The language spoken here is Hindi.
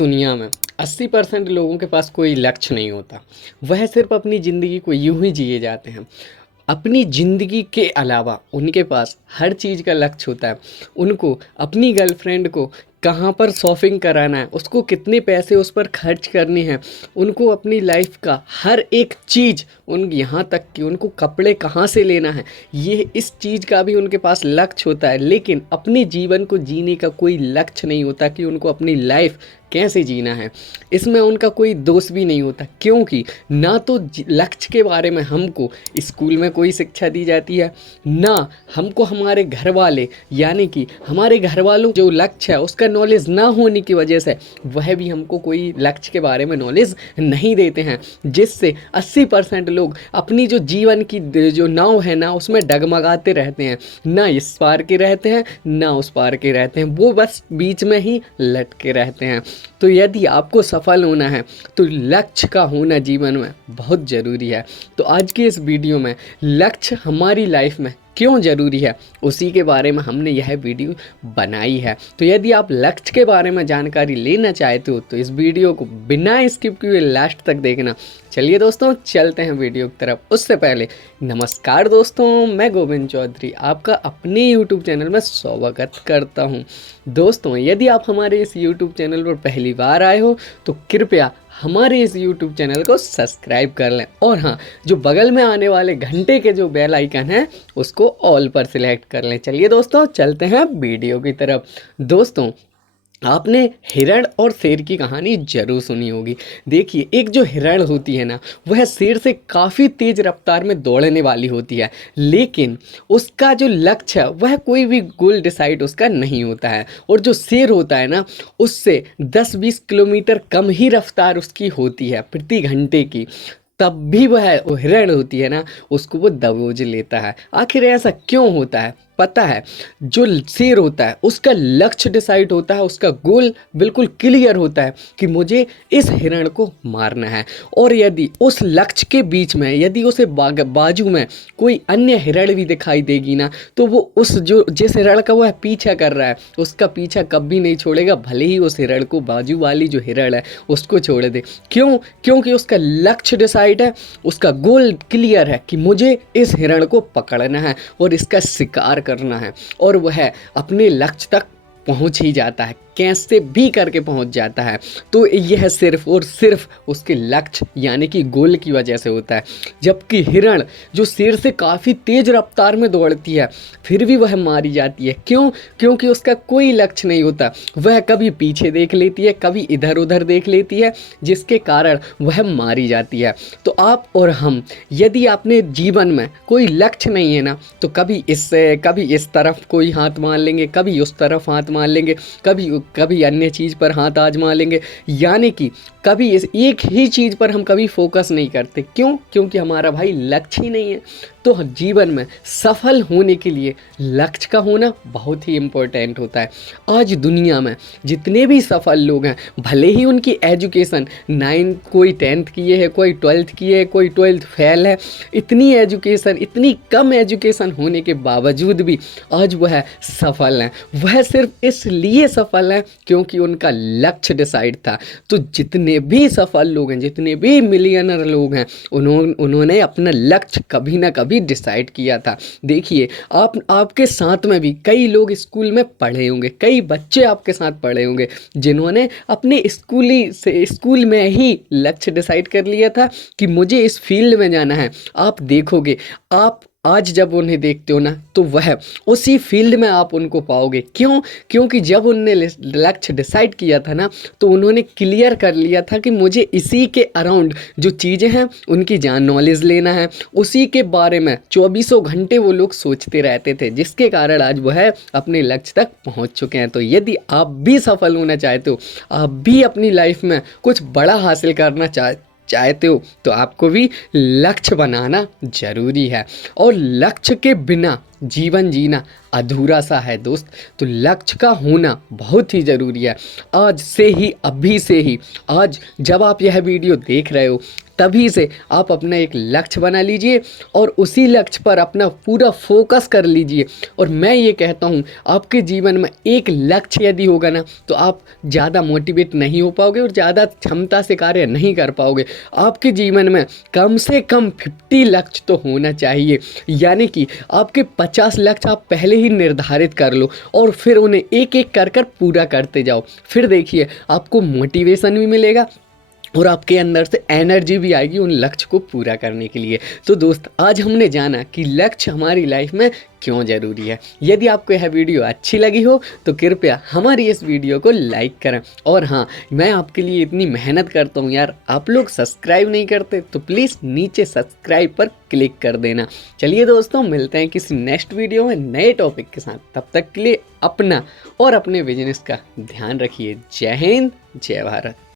दुनिया में 80% लोगों के पास कोई लक्ष्य नहीं होता। वह सिर्फ अपनी ज़िंदगी को यूं ही जिए जाते हैं। अपनी ज़िंदगी के अलावा उनके पास हर चीज़ का लक्ष्य होता है। उनको अपनी गर्लफ्रेंड को कहाँ पर शॉपिंग कराना है, उसको कितने पैसे उस पर खर्च करने हैं, उनको अपनी लाइफ का हर एक चीज़, उन यहाँ तक कि उनको कपड़े कहाँ से लेना है, ये इस चीज़ का भी उनके पास लक्ष्य होता है। लेकिन अपने जीवन को जीने का कोई लक्ष्य नहीं होता कि उनको अपनी लाइफ कैसे जीना है। इसमें उनका कोई दोष भी नहीं होता, क्योंकि ना तो लक्ष्य के बारे में हमको स्कूल में कोई शिक्षा दी जाती है, ना हमको हमारे घर वाले यानी कि हमारे घर वालों जो लक्ष्य है उसका नॉलेज ना होने की वजह से वह भी हमको कोई लक्ष्य के बारे में नॉलेज नहीं देते हैं, जिससे 80% लोग अपनी जो जीवन की जो नाव है ना उसमें डगमगाते रहते हैं। ना इस पार के रहते हैं ना उस पार के रहते हैं, वो बस बीच में ही लटके रहते हैं। तो यदि आपको सफल होना है तो लक्ष्य का होना जीवन में बहुत ज़रूरी है। तो आज के इस वीडियो में लक्ष्य हमारी लाइफ में क्यों ज़रूरी है उसी के बारे में हमने यह वीडियो बनाई है। तो यदि आप लक्ष्य के बारे में जानकारी लेना चाहते हो तो इस वीडियो को बिना स्किप किए लास्ट तक देखना। चलिए दोस्तों चलते हैं वीडियो की तरफ। उससे पहले नमस्कार दोस्तों, मैं गोविंद चौधरी आपका अपने YouTube चैनल में स्वागत करता हूं। दोस्तों यदि आप हमारे इस YouTube चैनल पर पहली बार आए हो तो कृपया हमारे इस YouTube चैनल को सब्सक्राइब कर लें, और हाँ, जो बगल में आने वाले घंटे के जो बेल आइकन है उसको ऑल पर सिलेक्ट कर लें। चलिए दोस्तों चलते हैं वीडियो की तरफ। दोस्तों आपने हिरण और शेर की कहानी जरूर सुनी होगी। देखिए, एक जो हिरण होती है ना वह शेर से काफ़ी तेज़ रफ्तार में दौड़ने वाली होती है, लेकिन उसका जो लक्ष्य है वह कोई भी गोल डिसाइड उसका नहीं होता है। और जो शेर होता है ना उससे 10-20 किलोमीटर कम ही रफ्तार उसकी होती है प्रति घंटे की, तब भी वह हिरण होती है ना उसको वो दबोच लेता है। आखिर ऐसा क्यों होता है? पता है, जो शेर होता है उसका लक्ष्य डिसाइड होता है, उसका गोल बिल्कुल क्लियर होता है कि मुझे इस हिरण को मारना है। और यदि उस लक्ष्य के बीच में यदि उसे बाजू में कोई अन्य हिरण भी दिखाई देगी ना तो वो उस जो जिस हिरण का वह पीछा कर रहा है उसका पीछा कभी नहीं छोड़ेगा, भले ही उस हिरण को बाजू वाली जो हिरण है उसको छोड़ दे। क्यों? क्योंकि उसका लक्ष्य डिसाइड है, उसका गोल क्लियर है कि मुझे इस हिरण को पकड़ना है और इसका शिकार करना है, और वह अपने लक्ष्य तक पहुंच ही जाता है, कैसे भी करके पहुंच जाता है। तो यह सिर्फ और सिर्फ उसके लक्ष्य यानी कि गोल की वजह से होता है। जबकि हिरण जो शेर से काफ़ी तेज़ रफ्तार में दौड़ती है फिर भी वह मारी जाती है। क्यों? क्योंकि उसका कोई लक्ष्य नहीं होता, वह कभी पीछे देख लेती है कभी इधर उधर देख लेती है, जिसके कारण वह मारी जाती है। तो आप और हम, यदि आपने जीवन में कोई लक्ष्य नहीं है ना तो कभी इस तरफ कोई हाथ मार लेंगे, कभी उस तरफ हाथ मार लेंगे, कभी अन्य चीज़ पर हाथ आजमा लेंगे, यानी कि कभी इस एक ही चीज़ पर हम कभी फोकस नहीं करते। क्यों? क्योंकि हमारा भाई लक्ष्य ही नहीं है। तो जीवन में सफल होने के लिए लक्ष्य का होना बहुत ही इम्पोर्टेंट होता है। आज दुनिया में जितने भी सफल लोग हैं, भले ही उनकी एजुकेशन कोई 10th किए है, कोई 12th किए है, कोई 12th फेल है, इतनी कम एजुकेशन होने के बावजूद भी आज वह सफल हैं। वह सिर्फ इसलिए सफल हैं क्योंकि उनका लक्ष्य डिसाइड था। तो जितने भी सफल लोग हैं, जितने भी मिलियनर लोग हैं, उन्होंने अपना लक्ष्य कभी ना कभी डिसाइड किया था। देखिए, आपके साथ में भी कई लोग स्कूल में पढ़े होंगे, कई बच्चे आपके साथ पढ़े होंगे जिन्होंने अपने स्कूल में ही लक्ष्य डिसाइड कर लिया था कि मुझे इस फील्ड में जाना है। आप देखोगे, आप आज जब उन्हें देखते हो ना तो वह उसी फील्ड में आप उनको पाओगे। क्यों? क्योंकि जब उन्होंने लक्ष्य डिसाइड किया था ना तो उन्होंने क्लियर कर लिया था कि मुझे इसी के अराउंड जो चीज़ें हैं उनकी नॉलेज लेना है। उसी के बारे में 24 घंटे वो लोग सोचते रहते थे, जिसके कारण आज वह अपने लक्ष्य तक पहुंच चुके हैं। तो यदि आप भी सफल होना चाहते हो, आप भी अपनी लाइफ में कुछ बड़ा हासिल करना चाहते हो तो आपको भी लक्ष्य बनाना जरूरी है, और लक्ष्य के बिना जीवन जीना अधूरा सा है दोस्त। तो लक्ष्य का होना बहुत ही ज़रूरी है। आज से ही, अभी से ही, आज जब आप यह वीडियो देख रहे हो तभी से आप अपना एक लक्ष्य बना लीजिए और उसी लक्ष्य पर अपना पूरा फोकस कर लीजिए। और मैं ये कहता हूँ, आपके जीवन में एक लक्ष्य यदि होगा ना, तो आप ज़्यादा मोटिवेट नहीं हो पाओगे और ज़्यादा क्षमता से कार्य नहीं कर पाओगे। आपके जीवन में कम से कम 50 लक्ष्य तो होना चाहिए, यानी कि आपके 50 लक्ष्य आप पहले ही निर्धारित कर लो और फिर उन्हें एक एक कर कर पूरा करते जाओ। फिर देखिए आपको मोटिवेशन भी मिलेगा और आपके अंदर से एनर्जी भी आएगी उन लक्ष्य को पूरा करने के लिए। तो दोस्त, आज हमने जाना कि लक्ष्य हमारी लाइफ में क्यों ज़रूरी है। यदि आपको यह वीडियो अच्छी लगी हो तो कृपया हमारी इस वीडियो को लाइक करें। और हाँ, मैं आपके लिए इतनी मेहनत करता हूँ यार, आप लोग सब्सक्राइब नहीं करते तो प्लीज़ नीचे सब्सक्राइब पर क्लिक कर देना। चलिए दोस्तों, मिलते हैं किसी नेक्स्ट वीडियो में नए टॉपिक के साथ। तब तक के लिए अपना और अपने बिजनेस का ध्यान रखिए। जय हिंद, जय भारत।